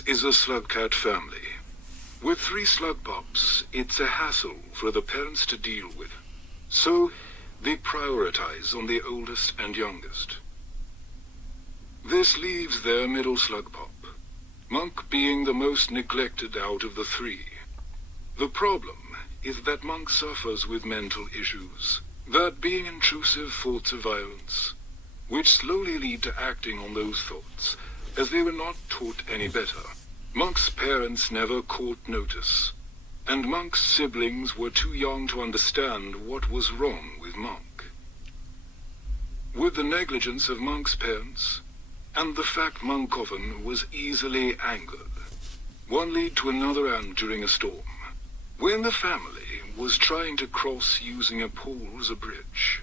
This is a slugcat family. With 3 slug pups, it's a hassle for the parents to deal with. So, they prioritize on the oldest and youngest. This leaves their middle slug pup, Monk being the most neglected out of the 3. The problem is that Monk suffers with mental issues, that being intrusive thoughts of violence, which slowly lead to acting on those thoughts, as they were not taught any better. Monk's parents never caught notice, and Monk's siblings were too young to understand what was wrong with Monk. With the negligence of Monk's parents, and the fact Monk often was easily angered, one led to another and during a storm, when the family was trying to cross using a pole as a bridge.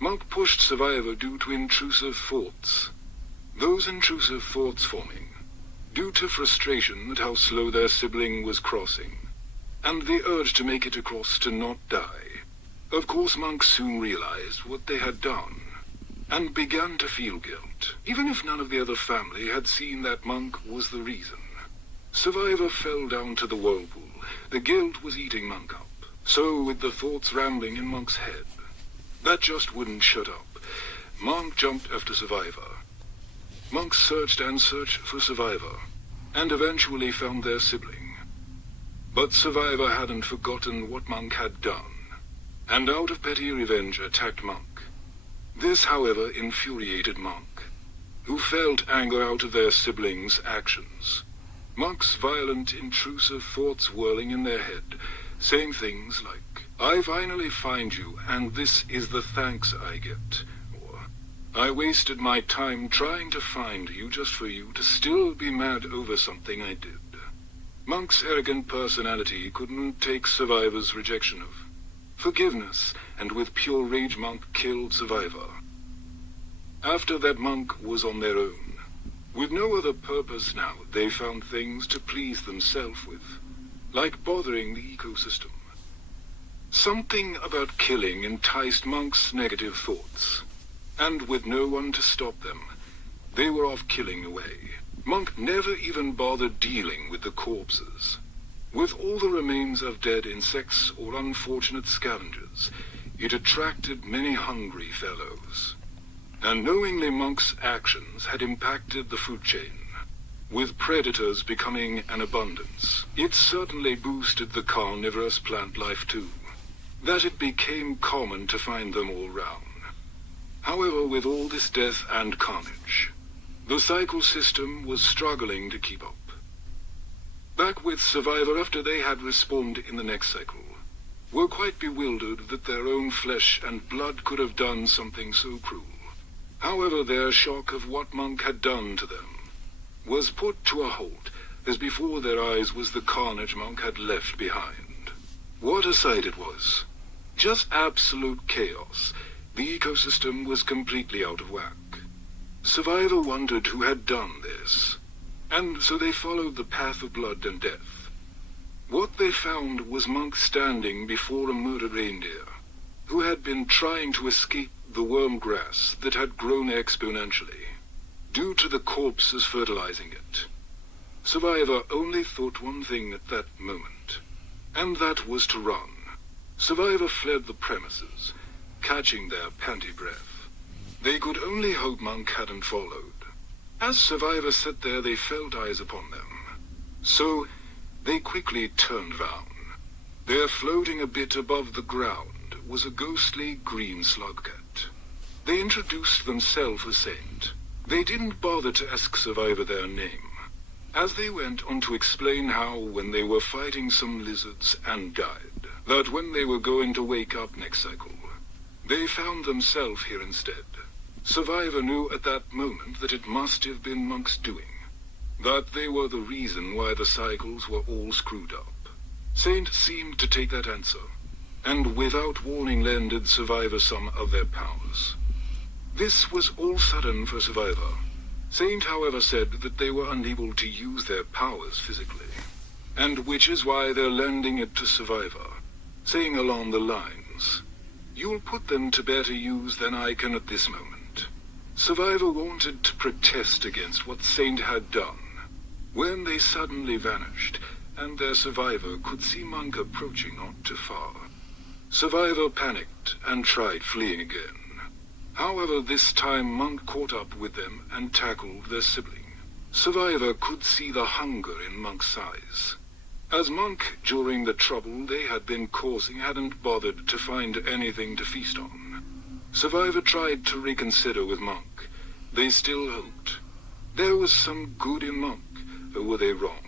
Monk pushed Survivor due to intrusive thoughts. Those intrusive thoughts forming due to frustration at how slow their sibling was crossing, and the urge to make it across to not die. Of course, Monk soon realized what they had done, and began to feel guilt, even if none of the other family had seen that Monk was the reason. Survivor fell down to the whirlpool. The guilt was eating Monk up. So, with the thoughts rambling in Monk's head, that just wouldn't shut up, Monk jumped after Survivor. Monk searched and searched for Survivor, and eventually found their sibling. But Survivor hadn't forgotten what Monk had done, and out of petty revenge attacked Monk. This, however, infuriated Monk, who felt anger out of their siblings' actions. Monk's violent, intrusive thoughts whirling in their head, saying things like, "I finally find you, and this is the thanks I get," or, "I wasted my time trying to find you just for you to still be mad over something I did." Monk's arrogant personality couldn't take Survivor's rejection of forgiveness, and with pure rage Monk killed Survivor. After that, Monk was on their own. With no other purpose now, they found things to please themselves with, like bothering the ecosystem. Something about killing enticed Monk's negative thoughts, and with no one to stop them, they were off killing away. Monk never even bothered dealing with the corpses. With all the remains of dead insects or unfortunate scavengers, it attracted many hungry fellows. And knowingly Monk's actions had impacted the food chain, with predators becoming an abundance. It certainly boosted the carnivorous plant life too, that it became common to find them all round. However, with all this death and carnage, the cycle system was struggling to keep up. Back with Survivor after they had respawned in the next cycle, were quite bewildered that their own flesh and blood could have done something so cruel. However, their shock of what Monk had done to them was put to a halt, as before their eyes was the carnage Monk had left behind. What a sight it was! Just absolute chaos. The ecosystem was completely out of whack. Survivor wondered who had done this, and so they followed the path of blood and death. What they found was Monk standing before a murdered reindeer, who had been trying to escape the worm grass that had grown exponentially, due to the corpses fertilizing it. Survivor only thought one thing at that moment, and that was to run. Survivor fled the premises, catching their panty breath. They could only hope Monk hadn't followed. As Survivor sat there, they felt eyes upon them. So, they quickly turned round. There, floating a bit above the ground, was a ghostly green slugcat. They introduced themselves as Saint. They didn't bother to ask Survivor their name, as they went on to explain how, when they were fighting some lizards and died, that when they were going to wake up next cycle, they found themselves here instead. Survivor knew at that moment that it must have been Monk's doing, that they were the reason why the cycles were all screwed up. Saint seemed to take that answer, and without warning lended Survivor some of their powers. This was all sudden for Survivor. Saint, however, said that they were unable to use their powers physically, and which is why they're lending it to Survivor, saying along the lines, "You'll put them to better use than I can at this moment." Survivor wanted to protest against what Saint had done, when they suddenly vanished, and their survivor could see Monk approaching not too far. Survivor panicked and tried fleeing again. However, this time Monk caught up with them and tackled their sibling. Survivor could see the hunger in Monk's eyes, as Monk, during the trouble they had been causing, hadn't bothered to find anything to feast on. Survivor tried to reconsider with Monk. They still hoped. There was some good in Monk, or were they wrong?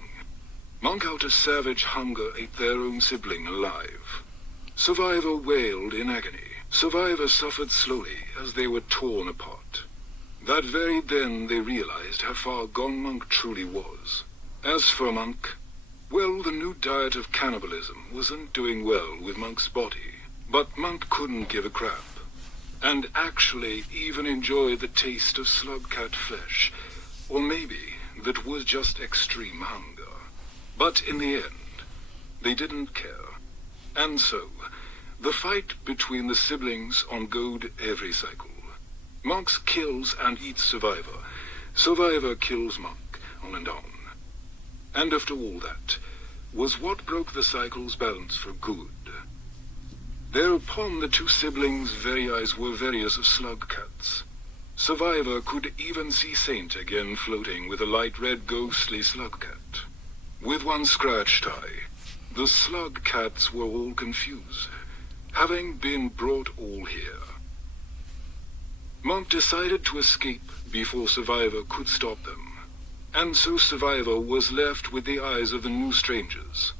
Monk, out of savage hunger, ate their own sibling alive. Survivor wailed in agony. Survivor suffered slowly as they were torn apart. That very then they realized how far gone Monk truly was. As for Monk, well, the new diet of cannibalism wasn't doing well with Monk's body, but Monk couldn't give a crap, and actually even enjoyed the taste of slugcat flesh, or maybe that was just extreme hunger. But in the end, they didn't care, and so the fight between the siblings ongoed every cycle. Monk kills and eats Survivor. Survivor kills Monk, on and on. And after all that, was what broke the cycle's balance for good. Thereupon the two siblings' very eyes were various of slugcats. Survivor could even see Saint again floating with a light red ghostly slugcat. With one scratched eye, the slugcats were all confused, having been brought all here. Monk decided to escape before Survivor could stop them, and so Survivor was left with the eyes of the new strangers.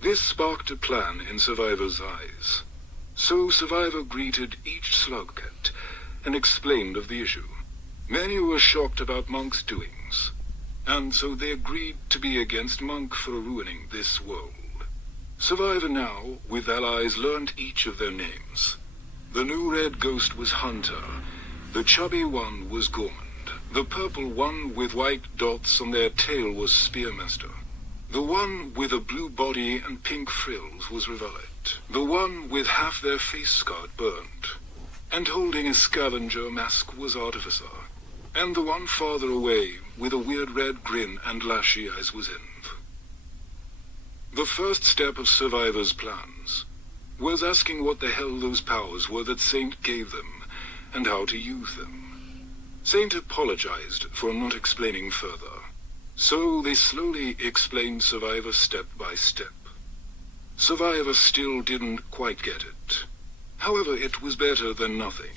This sparked a plan in Survivor's eyes. So Survivor greeted each slugcat and explained of the issue. Many were shocked about Monk's doings, and so they agreed to be against Monk for ruining this world. Survivor now, with allies, learned each of their names. The new red ghost was Hunter, the chubby one was Gormand, the purple one with white dots on their tail was Spearmaster, the one with a blue body and pink frills was Revelet, the one with half their face scarred burnt, and holding a scavenger mask was Artificer, and the one farther away with a weird red grin and lashy eyes was Inv. The first step of Survivor's plans was asking what the hell those powers were that Saint gave them, and how to use them. Saint apologized for not explaining further, so they slowly explained Survivor step by step. Survivor still didn't quite get it. However, it was better than nothing.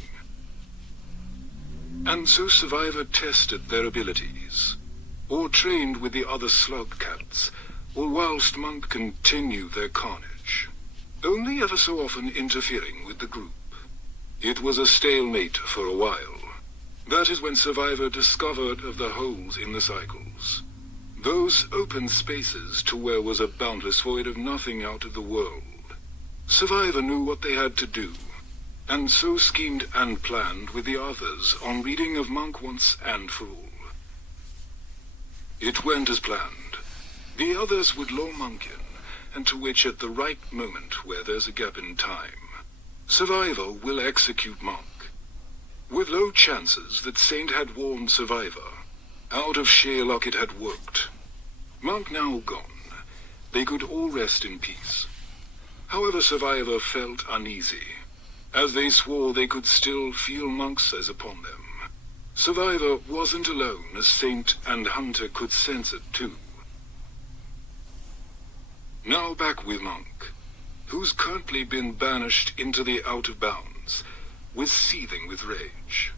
And so Survivor tested their abilities, or trained with the other slugcats, or whilst Monk continued their carnage, only ever so often interfering with the group. It was a stalemate for a while. That is when Survivor discovered of the holes in the cycles. Those open spaces to where was a boundless void of nothing out of the world. Survivor knew what they had to do, and so schemed and planned with the others on reading of Monk once and for all. It went as planned. The others would lure Monk in, and to which at the right moment where there's a gap in time, Survivor will execute Monk. With low chances that Saint had warned Survivor. Out of sheer luck it had worked. Monk now gone, they could all rest in peace. However, Survivor felt uneasy, as they swore they could still feel Monk's eyes upon them. Survivor wasn't alone, as Saint and Hunter could sense it too. Now back with Monk, who's currently been banished into the out of bounds, was seething with rage,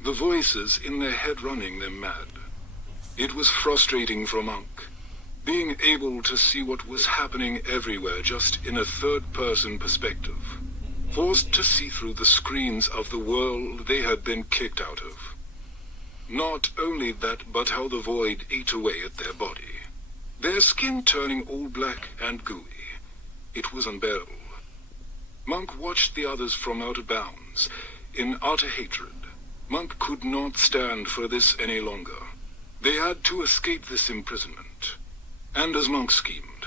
the voices in their head running them mad. It was frustrating for Monk, being able to see what was happening everywhere just in a third-person perspective, forced to see through the screens of the world they had been kicked out of. Not only that, but how the void ate away at their body, their skin turning all black and gooey. It was unbearable. Monk watched the others from out of bounds, in utter hatred. Monk could not stand for this any longer. They had to escape this imprisonment. And as Monk schemed,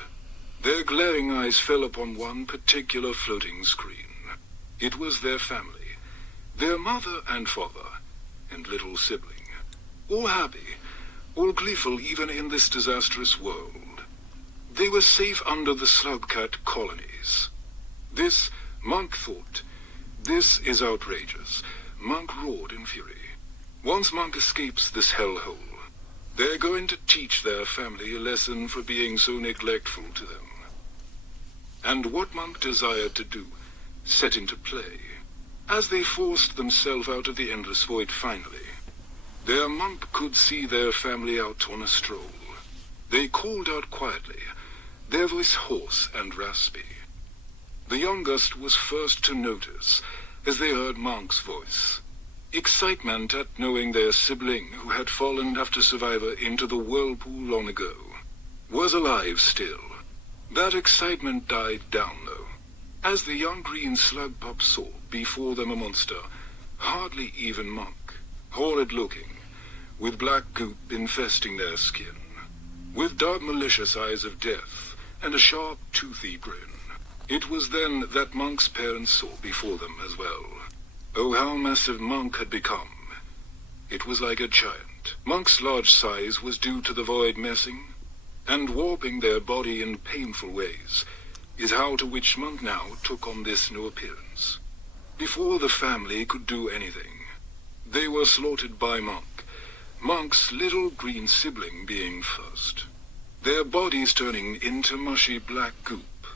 their glaring eyes fell upon one particular floating screen. It was their family, their mother and father, and little sibling. All happy, all gleeful even in this disastrous world. They were safe under the slugcat colonies. This, Monk thought, this is outrageous. Monk roared in fury. Once Monk escapes this hellhole, they're going to teach their family a lesson for being so neglectful to them. And what Monk desired to do set into play, as they forced themselves out of the endless void finally. Their Monk could see their family out on a stroll. They called out quietly, their voice hoarse and raspy. The youngest was first to notice, as they heard Monk's voice. Excitement at knowing their sibling, who had fallen after Survivor into the whirlpool long ago, was alive still. That excitement died down, though, as the young green slug pup saw before them a monster, hardly even Monk, horrid-looking, with black goop infesting their skin, with dark malicious eyes of death, and a sharp, toothy grin. It was then that Monk's parents saw before them as well. Oh, how massive Monk had become. It was like a giant. Monk's large size was due to the void messing and warping their body in painful ways, is how to which Monk now took on this new appearance. Before the family could do anything, they were slaughtered by Monk, Monk's little green sibling being first, their bodies turning into mushy black goop.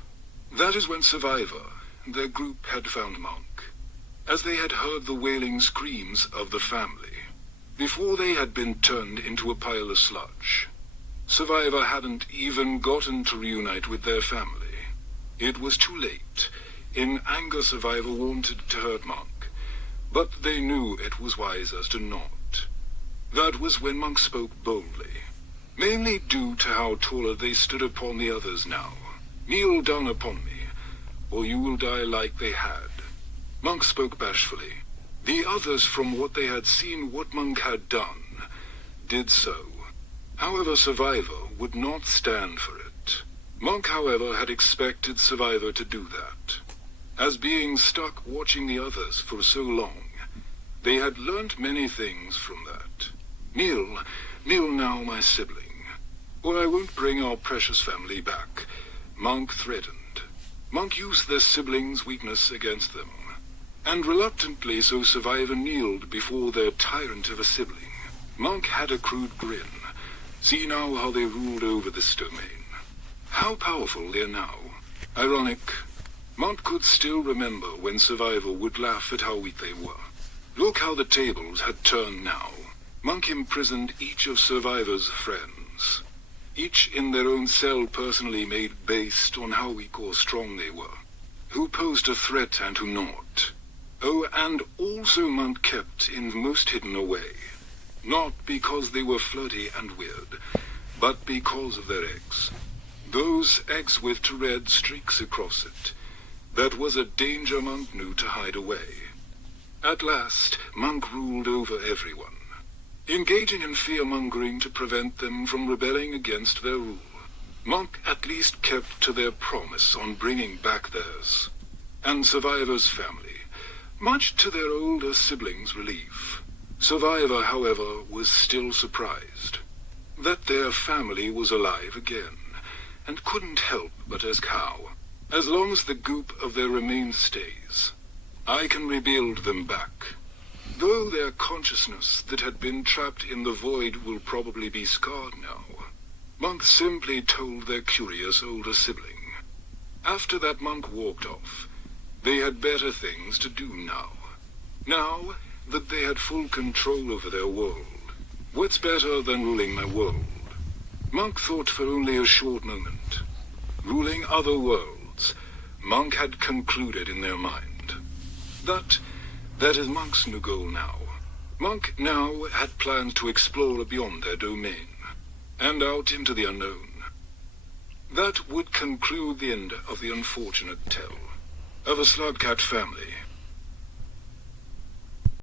That is when Survivor, their group, had found Monk, as they had heard the wailing screams of the family, before they had been turned into a pile of sludge. Survivor hadn't even gotten to reunite with their family. It was too late. In anger, Survivor wanted to hurt Monk, but they knew it was wisest to not. That was when Monk spoke boldly, mainly due to how taller they stood upon the others now. Kneel down upon me, or you will die like they had. Monk spoke bashfully. The others, from what they had seen what Monk had done, did so. However, Survivor would not stand for it. Monk, however, had expected Survivor to do that. As being stuck watching the others for so long, they had learnt many things from that. Kneel now, my sibling, or I won't bring our precious family back, Monk threatened. Monk used their siblings' weakness against them, and reluctantly so Survivor kneeled before their tyrant of a sibling. Monk had a crude grin. See now how they ruled over this domain. How powerful they are now. Ironic. Monk could still remember when Survivor would laugh at how weak they were. Look how the tables had turned now. Monk imprisoned each of Survivor's friends, each in their own cell personally made based on how weak or strong they were, who posed a threat and who not. Oh, and also Monk kept in most hidden away, not because they were flirty and weird, but because of their eggs. Those eggs with two red streaks across it. That was a danger Monk knew to hide away. At last, Monk ruled over everyone, engaging in fear-mongering to prevent them from rebelling against their rule. Monk at least kept to their promise on bringing back theirs, and Survivor's family, much to their older siblings' relief. Survivor, however, was still surprised that their family was alive again, and couldn't help but ask how. As long as the goop of their remains stays, I can rebuild them back. Though their consciousness that had been trapped in the void will probably be scarred now, Monk simply told their curious older sibling. After that, Monk walked off. They had better things to do now. Now that they had full control over their world. What's better than ruling my world? Monk thought for only a short moment. Ruling other worlds, Monk had concluded in their mind. That is Monk's new goal now. Monk now had plans to explore beyond their domain, and out into the unknown. That would conclude the end of the unfortunate tale of a slugcat family.